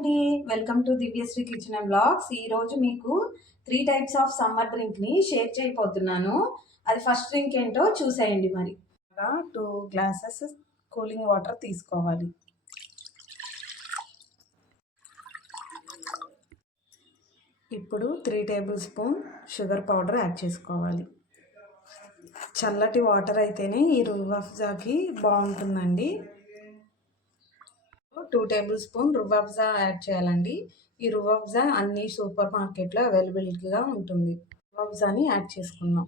అండి. Welcome to Divyashri kitchen and blogs ఈరోజు మీకు త్రీ టైప్స్ ఆఫ్ సమ్మర్ డ్రింక్ని షేర్ చేయబోతున్నాను. అది ఫస్ట్ డ్రింక్ ఏంటో చూసేయండి మరి. టూ గ్లాసెస్ కూలింగ్ వాటర్ తీసుకోవాలి. ఇప్పుడు three tablespoon sugar powder add చేసుకోవాలి. చల్లటి వాటర్ అయితేనే ఈ రువఫ్జాకి బాగుంటుందండి. Two tablespoon Rooh Afza add చేయాలండి. ఈ రువాబ్జా అన్ని సూపర్ మార్కెట్లో అవైలబిలిటీగా ఉంటుంది. రువాబ్జాని యాడ్ చేసుకుందాం.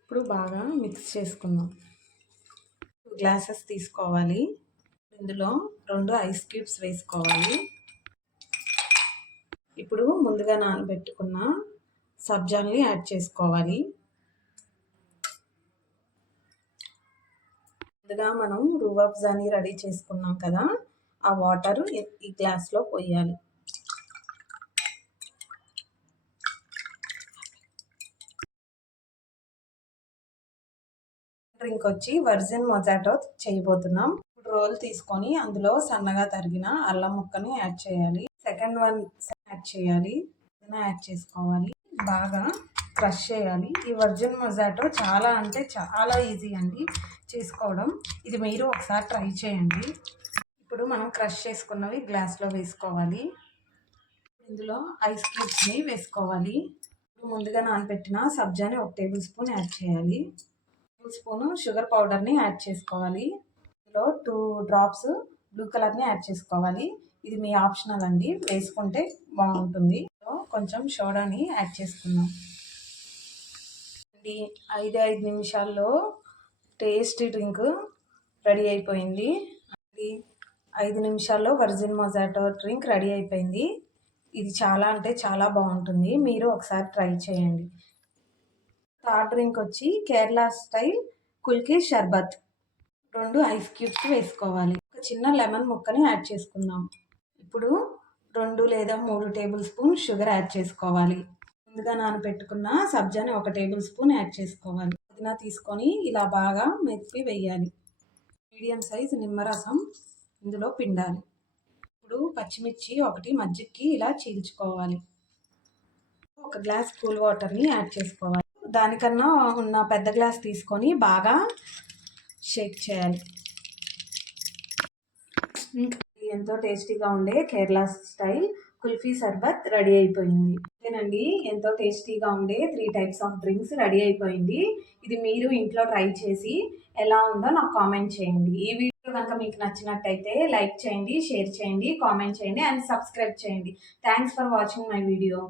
ఇప్పుడు బాగా మిక్స్ చేసుకుందాం. టూ గ్లాసెస్ తీసుకోవాలి. ఇందులో రెండు ఐస్ క్యూబ్స్ వేసుకోవాలి. ఇప్పుడు ముందుగా నానబెట్టుకున్న సబ్జాల్ని యాడ్ చేసుకోవాలి. ముందుగా మనం అని రెడీ చేసుకున్నాం కదా ఆ వాటర్ ఈ గ్లాస్లో పోయాలి. డ్రింక్ వచ్చి వర్జిన్ మొజాటో చేయబోతున్నాం. ఇప్పుడు రోల్ తీసుకొని అందులో సన్నగా తరిగిన అల్లం ముక్కని యాడ్ చేయాలి. సెకండ్ వన్ యాడ్ చేయాలి. యాడ్ చేసుకోవాలి. బాగా క్రష్ చేయాలి. ఈ వర్జిన్ మొజాటో చాలా అంటే చాలా ఈజీ అండి చేసుకోవడం. ఇది మీరు ఒకసారి ట్రై చేయండి. ఇప్పుడు మనం క్రష్ చేసుకున్నవి గ్లాస్లో వేసుకోవాలి. ఇందులో ఐస్ క్యూబ్స్ని వేసుకోవాలి. ముందుగా నానబెట్టిన సబ్జాని ఒక టేబుల్ స్పూన్ యాడ్ చేయాలి. టేబుల్ స్పూన్ షుగర్ పౌడర్ని యాడ్ చేసుకోవాలి. ఇందులో టూ డ్రాప్స్ బ్లూ కలర్ని యాడ్ చేసుకోవాలి. ఇది మీ ఆప్షనల్ అండి. వేసుకుంటే బాగుంటుంది. కొంచెం సోడాని యాడ్ చేసుకుందాం ఐదు ఐదు నిమిషాల్లో టేస్టీ డ్రింక్ రెడీ అయిపోయింది. అది ఐదు నిమిషాల్లో వర్జిన్ మొజాటో డ్రింక్ రెడీ అయిపోయింది. ఇది చాలా అంటే చాలా బాగుంటుంది. మీరు ఒకసారి ట్రై చేయండి. థర్డ్ డ్రింక్ వచ్చి కేరళ స్టైల్ కుల్కీ షర్బత్. రెండు ఐస్ క్యూబ్స్ వేసుకోవాలి. ఒక చిన్న లెమన్ ముక్కని యాడ్ చేసుకుందాం. ఇప్పుడు రెండు లేదా మూడు టేబుల్ స్పూన్ షుగర్ యాడ్ చేసుకోవాలి. ముందుగా నానబెట్టుకున్న సబ్జాని ఒక టేబుల్ స్పూన్ యాడ్ చేసుకోవాలి. పుదీనా తీసుకొని ఇలా బాగా మెత్తి వేయాలి. మీడియం సైజ్ నిమ్మరసం ఇందులో పిండాలి. ఇప్పుడు పచ్చిమిర్చి ఒకటి మజ్జిగకి ఇలా చీల్చుకోవాలి. ఒక గ్లాస్ కూల్ వాటర్ని యాడ్ చేసుకోవాలి. దానికన్నా ఉన్న పెద్ద గ్లాస్ తీసుకొని బాగా షేక్ చేయాలి. ఎంతో టేస్టీగా ఉండే కేరళ స్టైల్ కుల్ఫీ సర్బత్ రెడీ అయిపోయింది. అంతేనండి ఎంతో టేస్టీగా ఉండే three types of drinks ready అయిపోయింది. ఇది మీరు ఇంట్లో ట్రై చేసి ఎలా ఉందో నాకు కామెంట్ చేయండి. ఈ వీడియో కనుక మీకు నచ్చినట్టయితే లైక్ చేయండి షేర్ చేయండి కామెంట్ చేయండి అండ్ సబ్స్క్రైబ్ చేయండి. Thanks for watching my video.